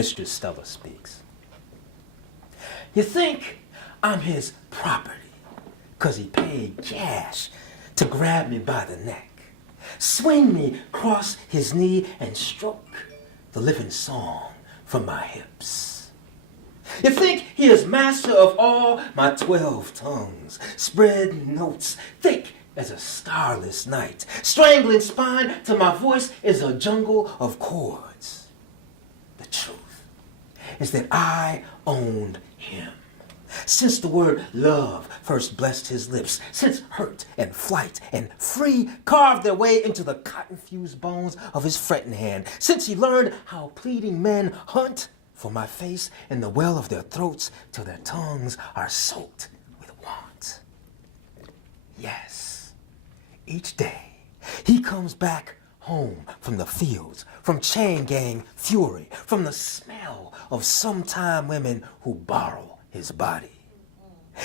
Mistress Stella speaks. You think I'm his property, 'cause he paid cash to grab me by the neck, swing me across his knee, and stroke the living song from my hips. You think he is master of all my 12 tongues, spread notes thick as a starless night, strangling spine till my voice is a jungle of chords. The truth is that I owned him. Since the word love first blessed his lips, since hurt and flight and free carved their way into the cotton-fused bones of his fretting hand, since he learned how pleading men hunt for my face in the well of their throats till their tongues are soaked with want. Yes, each day he comes back home from the fields, from chain gang fury, from the smell of sometime women who borrow his body.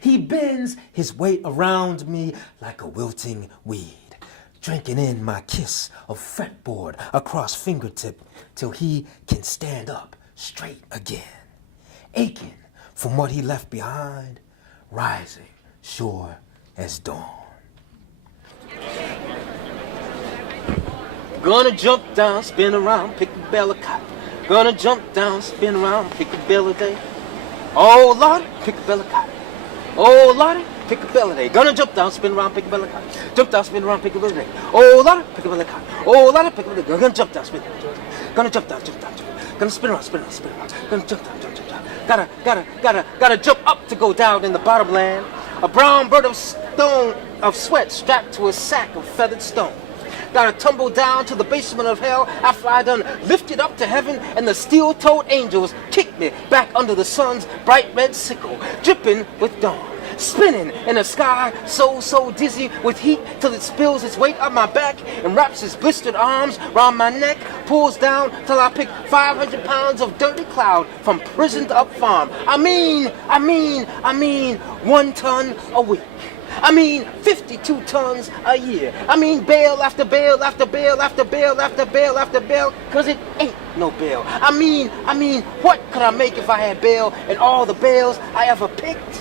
He bends his weight around me like a wilting weed, drinking in my kiss of fretboard across fingertip till he can stand up straight again, aching from what he left behind, rising sure as dawn. Gonna jump down, spin around, pick a bell of cotton. Gonna jump down, spin around, pick a bell a day. Oh, Lord, pick a bell of cotton. Oh, Lord, pick a bell a day. Gonna jump down, spin around, pick a bell of cotton. Jump down, spin around, pick a bell a day. Oh, Lord, pick a bell of cotton. Oh, Lord, pick a bell a day. Gonna jump down, spin around. Gonna jump down, jump down, jump down. Gonna spin around, spin around, spin around. Gonna jump down, jump down, jump down. Gotta jump up to go down in the bottom land. A brown bird of stone, of sweat strapped to a sack of feathered stone. Gotta tumble down to the basement of hell after I done lifted up to heaven and the steel-toed angels kicked me back under the sun's bright red sickle, dripping with dawn, spinning in the sky so dizzy with heat till it spills its weight up my back and wraps its blistered arms round my neck, pulls down till I pick 500 pounds of dirty cloud from prisoned up farm. I mean, 1 ton a week. 52 tons a year. Bale after bale after bale after bale after bale after bale, 'cause it ain't no bail. What could I make if I had bail and all the bales I ever picked?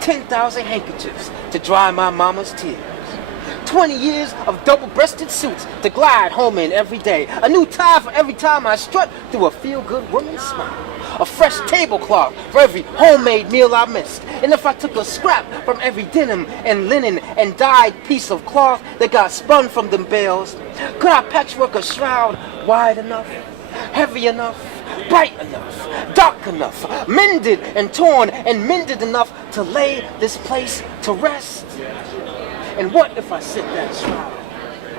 10,000 handkerchiefs to dry my mama's tears. 20 years of double-breasted suits to glide home in every day. A new tie for every time I strut through a feel-good woman's smile. A fresh tablecloth for every homemade meal I missed. And if I took a scrap from every denim and linen and dyed piece of cloth that got spun from them bales, could I patchwork a shroud wide enough, heavy enough, bright enough, dark enough, mended and torn and mended enough to lay this place to rest? And what if I set that shroud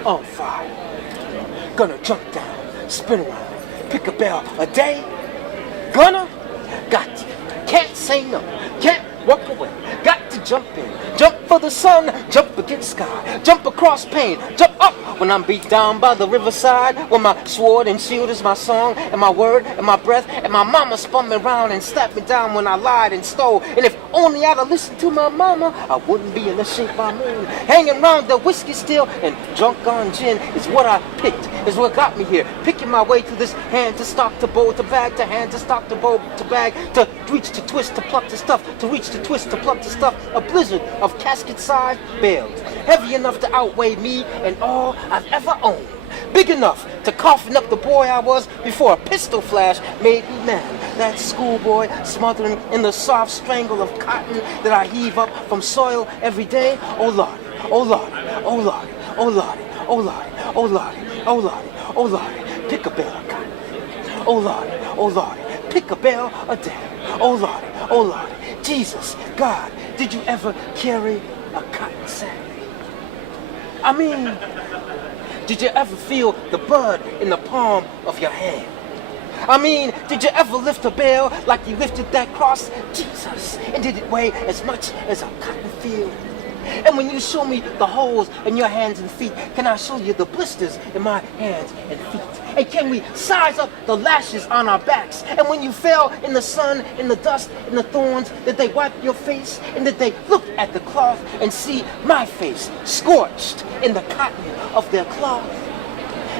on fire? Gonna jump down, spin around, pick a bell a day. Gonna, got to, can't say no, can't walk away, got to jump in, jump for the sun, jump against sky, jump across pain, jump up when I'm beat down by the riverside, when my sword and shield is my song, and my word and my breath, and my mama spun me round and slapped me down when I lied and stole, and if only I'd have listened to my mama, I wouldn't be in the shape I'm in. Hanging round the whiskey still and drunk on gin is what I picked, is what got me here, picking my way through this hand to stock to bowl to bag, to hand to stock to bowl to bag, to reach to twist to pluck the stuff, to reach to twist to pluck the stuff, a blizzard of casket-sized bales, heavy enough to outweigh me and all I've ever owned, big enough to coffin up the boy I was before a pistol flash made me mad. That schoolboy smothering in the soft strangle of cotton that I heave up from soil every day. Oh Lord, oh Lord, oh Lord, oh Lord, oh Lord, oh Lord, oh Lord, oh Lord, pick a bale of cotton. Oh Lord, oh Lord, pick a bale a day. Oh Lord, oh Lord, Jesus, God, did you ever carry a cotton sack? Did you ever feel the blood in the palm of your hand? Did you ever lift a bale like you lifted that cross, Jesus, and did it weigh as much as a cotton field? And when you show me the holes in your hands and feet, can I show you the blisters in my hands and feet? And can we size up the lashes on our backs? And when you fell in the sun, in the dust, in the thorns, did they wipe your face? And did they look at the cloth and see my face scorched in the cotton of their cloth?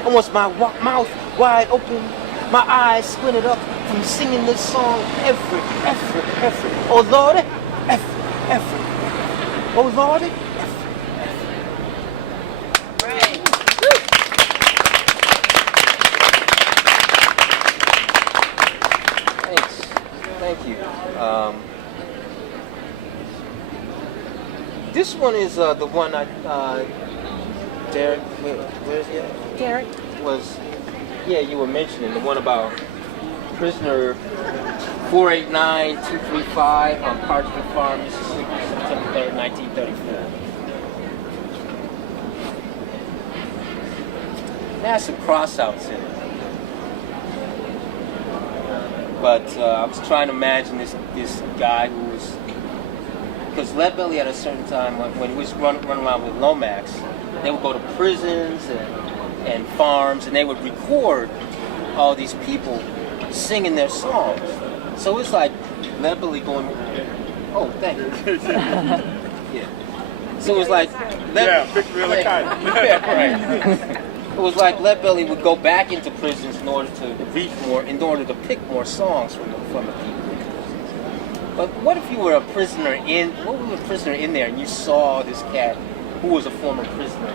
And was my mouth wide open My eyes squinted up from singing this song every. Oh Lordy, every. Oh Lordy, Thanks. Thank you. This one is the one Derek, where's he at? Derek. Was, yeah, you were mentioning the one about prisoner 489235 on Partridge Farm, Mississippi, September 3rd, 1934. It has some crossouts in it. But I was trying to imagine this guy who was, because Leadbelly at a certain time, when he was running around with Lomax, they would go to prisons and farms, and they would record all these people singing their songs. So it's like Leadbelly going, oh, thank you. Yeah. So it was like, it was like Leadbelly would go back into prisons in order to reach more, in order to pick more songs from the people in prisons. But what if you were a prisoner in there and you saw this cat who was a former prisoner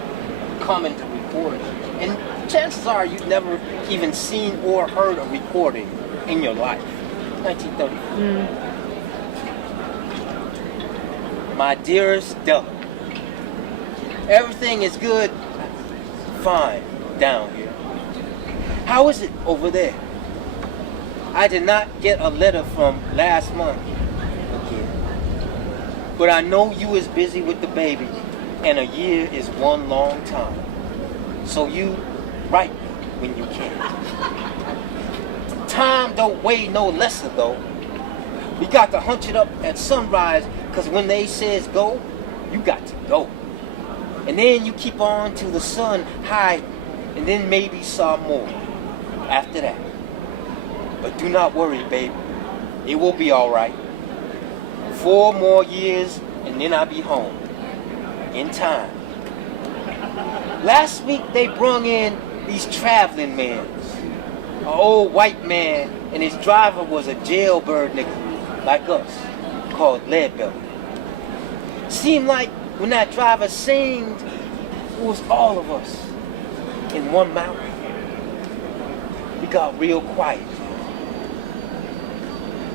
coming to record it? And chances are you've never even seen or heard a recording in your life. 1934. My dearest Della, everything is good, fine down here. How is it over there? I did not get a letter from last month again. But I know you is busy with the baby, and a year is one long time. So you write when you can. Time don't weigh no lesser though. We got to hunch it up at sunrise, cause when they says go, you got to go. And then you keep on till the sun high, and then maybe some more after that. But do not worry, baby. It will be all right. 4 more years, and then I'll be home. In time. Last week they brung in these traveling men. An old white man, and his driver was a jailbird nigga like us, called Leadbelly. Seemed like when that driver sang, it was all of us in one mouth. We got real quiet.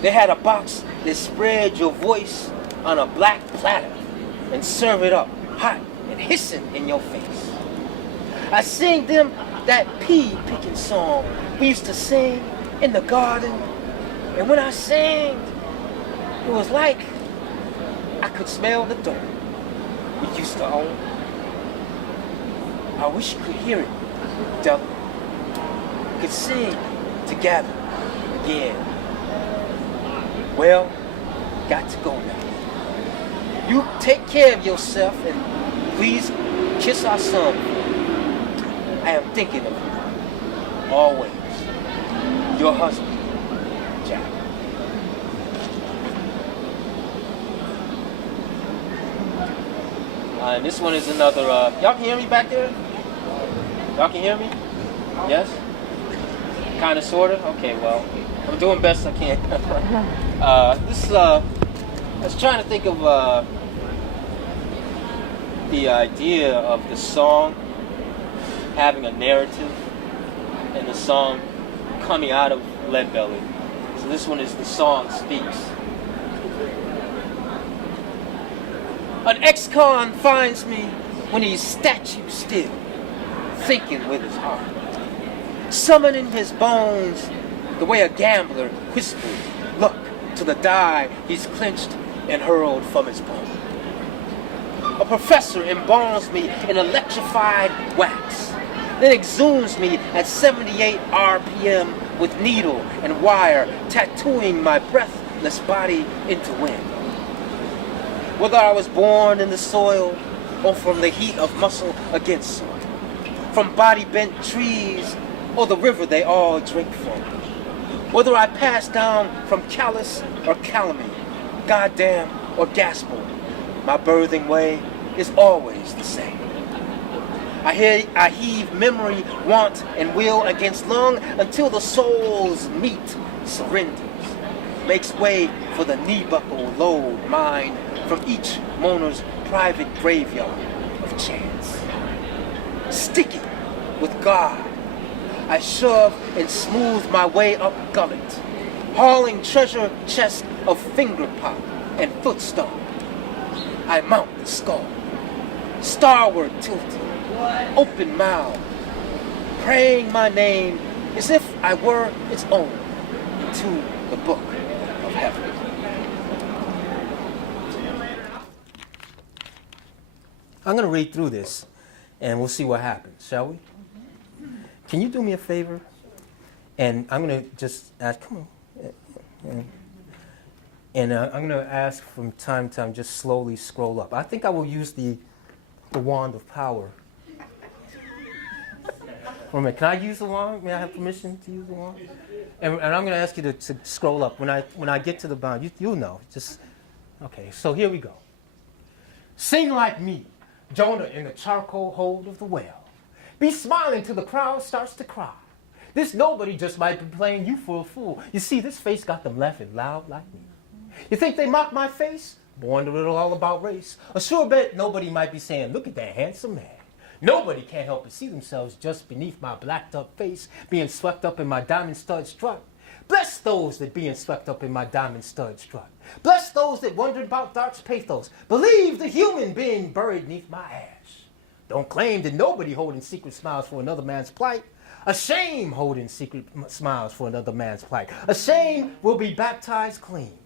They had a box that spread your voice on a black platter and serve it up hot and hissing in your face. I sing them that pea picking song we used to sing in the garden, and when I sang, it was like I could smell the dirt we used to own. I wish you could hear it, Della. We could sing together again. Well, got to go now. You take care of yourself and please kiss our son. I am thinking of you. Always. Your husband, Jack. And this one is another, y'all can hear me back there? Y'all can hear me? Yes? Kinda, sorta? Okay, well, I'm doing best I can. I was trying to think of the idea of the song having a narrative and the song coming out of Leadbelly. So this one is The Song Speaks. An ex-con finds me when he's statue still, thinking with his heart, summoning his bones the way a gambler whispers luck to the die he's clenched and hurled from his bone. A professor embalms me in electrified wax, then exhumes me at 78 RPM with needle and wire, tattooing my breathless body into wind. Whether I was born in the soil or from the heat of muscle against soil, from body-bent trees or the river they all drink from, whether I pass down from callus or calumny, goddamn or gaspel, my birthing way is always the same. I heave memory, want, and will against lung until the soul's meat surrenders, makes way for the knee buckle load mine from each moaner's private graveyard of chance. Sticky with God, I shove and smooth my way up gullet, hauling treasure chest of finger pop and footstone. I mount the skull, starward tilted, open mouth, praying my name as if I were its own into the book of heaven. I'm going to read through this, and we'll see what happens, shall we? Can you do me a favor? And I'm going to just ask, come on. And I'm going to ask from time to time, just slowly scroll up. I think I will use the wand of power. Wait a minute, can I use the wand? May I have permission to use the wand? And I'm going to ask you to scroll up. When I get to the bound, you'll know. Just, okay, so here we go. Sing like me, Jonah in the charcoal hold of the whale. Be smiling till the crowd starts to cry. This nobody just might be playing you for a fool. You see, this face got them laughing loud like me. You think they mock my face? Born to riddle all about race. A sure bet nobody might be saying, look at that handsome man. Nobody can't help but see themselves just beneath my blacked up face, being swept up in my diamond stud strut. Bless those that being swept up in my diamond stud strut. Bless those that wondered about dark's pathos. Believe the human being buried neath my ash. Don't claim that nobody holding secret smiles for another man's plight. A shame holding secret smiles for another man's plight. A shame will be baptized clean.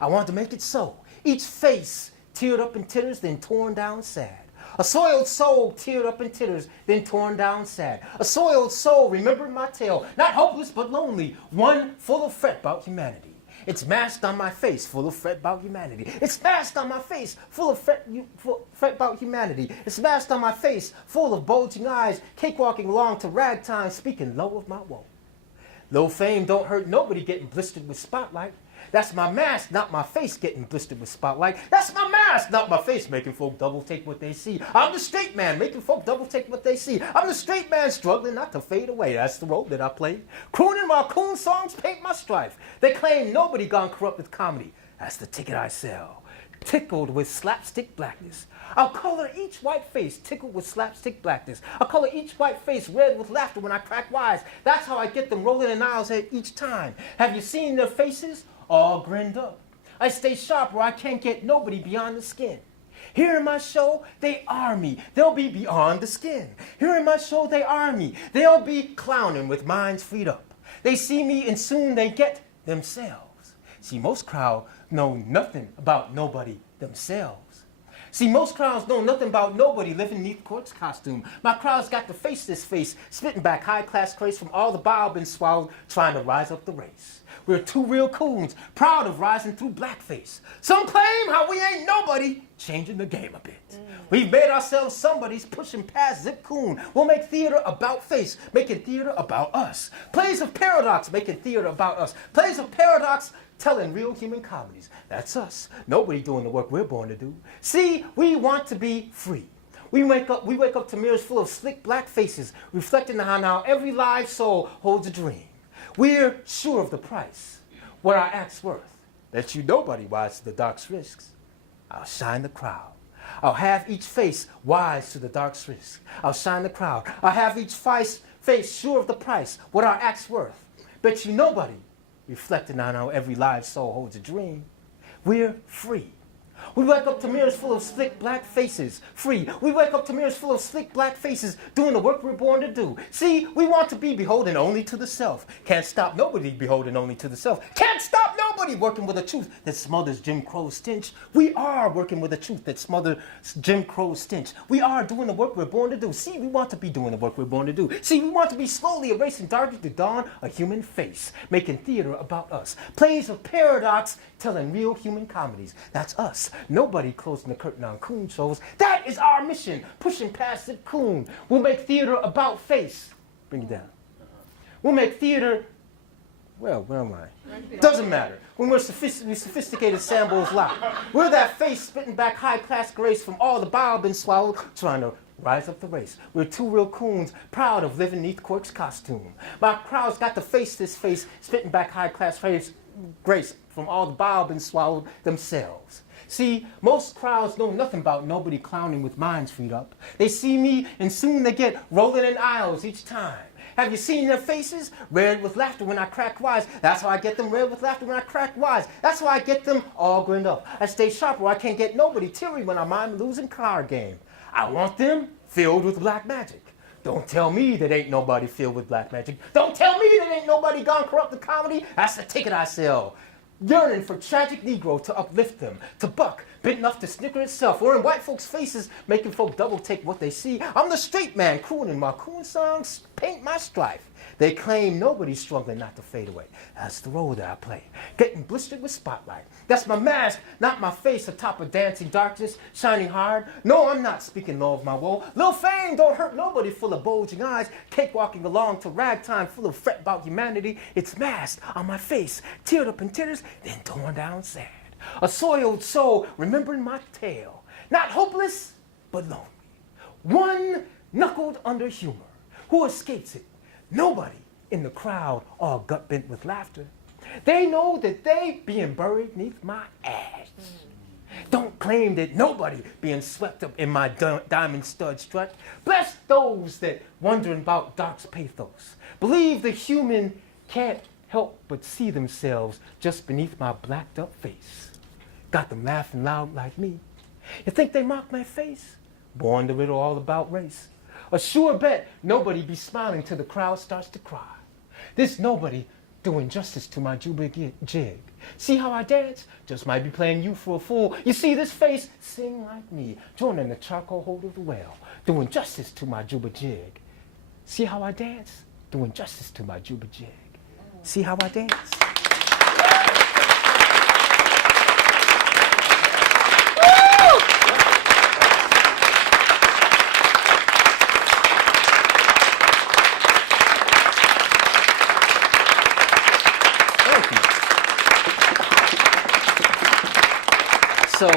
I want to make it so. Each face teared up in titters, then torn down sad. A soiled soul teared up in titters, then torn down sad. A soiled soul remembered my tale, not hopeless but lonely, one full of fret about humanity. It's masked on my face, full of fret about humanity. It's masked on my face, full of fret about humanity. It's masked on my face, full of bulging eyes, cakewalking along to ragtime, speaking low of my woe. Low fame don't hurt nobody getting blistered with spotlight. That's my mask, not my face getting blistered with spotlight. That's my mask, not my face making folk double take what they see. I'm the straight man making folk double take what they see. I'm the straight man struggling not to fade away. That's the role that I play. Crooning my coon songs paint my strife. They claim nobody gone corrupt with comedy. That's the ticket I sell. Tickled with slapstick blackness. I'll color each white face tickled with slapstick blackness. I'll color each white face red with laughter when I crack wise. That's how I get them rolling in aisles each time. Have you seen their faces? All grinned up. I stay sharp where I can't get nobody beyond the skin. Here in my show, they are me. They'll be beyond the skin. Here in my show, they are me. They'll be clowning with minds freed up. They see me and soon they get themselves. See, most crowd know nothing about nobody themselves. See, most crowds know nothing about nobody living neath court's costume. My crowd's got to face this face, spitting back high-class craze from all the bile been swallowed, trying to rise up the race. We're two real coons, proud of rising through blackface. Some claim how we ain't nobody, changing the game a bit. We've made ourselves somebody's pushing past zip coon. We'll make theater about face, making theater about us. Plays of paradox, making theater about us. Plays of paradox, telling real human comedies. That's us. Nobody doing the work we're born to do. See, we want to be free. We wake up to mirrors full of slick black faces, reflecting on how every live soul holds a dream. We're sure of the price, what our act's worth. Let you nobody wise to the dark's risks. I'll shine the crowd. I'll have each face wise to the dark's risk. I'll shine the crowd. I'll have each face sure of the price, what our act's worth. Bet you nobody, reflecting on how every live soul holds a dream. We're free. We wake up to mirrors full of slick black faces, free. We wake up to mirrors full of slick black faces, doing the work we're born to do. See, we want to be beholden only to the self. Can't stop nobody beholden only to the self. Can't stop nobody working with a truth that smothers Jim Crow's stench. We are working with a truth that smothers Jim Crow's stench. We are doing the work we're born to do. See, we want to be doing the work we're born to do. See, we want to be slowly erasing darkly to dawn a human face, making theater about us. Plays of paradox, telling real human comedies. That's us. Nobody closing the curtain on coon shows. That is our mission, pushing past the coon. We'll make theater about face. Bring it down. We'll make theater, well, where am I? Doesn't matter. When we're sophisticated Sambo's lot. We're that face spitting back high-class grace from all the bile been swallowed, trying to rise up the race. We're two real coons, proud of living neath Quirk's costume. My crowd's got to face this face, spitting back high-class grace from all the bile been swallowed themselves. See, most crowds know nothing about nobody clowning with minds freed up. They see me and soon they get rolling in aisles each time. Have you seen their faces? Red with laughter when I crack wise. That's how I get them red with laughter when I crack wise. That's how I get them all grinned up. I stay sharp where I can't get nobody teary when I mind losing card game. I want them filled with black magic. Don't tell me that ain't nobody filled with black magic. Don't tell me that ain't nobody gone corrupt the comedy. That's the ticket I sell. Yearning for tragic Negro to uplift them, to buck, bent enough to snicker itself, or in white folks' faces, making folk double take what they see. I'm the straight man crooning my coon songs, paint my strife. They claim nobody's struggling not to fade away. That's the role that I play, getting blistered with spotlight. That's my mask, not my face atop of dancing darkness, shining hard. No, I'm not speaking low of my woe. Lil' fame don't hurt nobody full of bulging eyes, cakewalking along to ragtime full of fret about humanity. It's masked on my face, teared up in tears, then torn down sad. A soiled soul remembering my tale, not hopeless, but lonely. One knuckled under humor, who escapes it? Nobody in the crowd, all gut bent with laughter. They know that they being buried neath my ash. Don't claim that nobody being swept up in my diamond stud strut. Bless those that wondering about dark's pathos. Believe the human can't help but see themselves just beneath my blacked up face. Got them laughing loud like me. You think they mock my face? Born to riddle all about race. A sure bet nobody be smiling till the crowd starts to cry. This nobody doing justice to my Juba jig. See how I dance? Just might be playing you for a fool. You see this face? Sing like me, joining the charcoal hold of the well, doing justice to my Juba jig. See how I dance? Doing justice to my Juba jig. See how I dance? So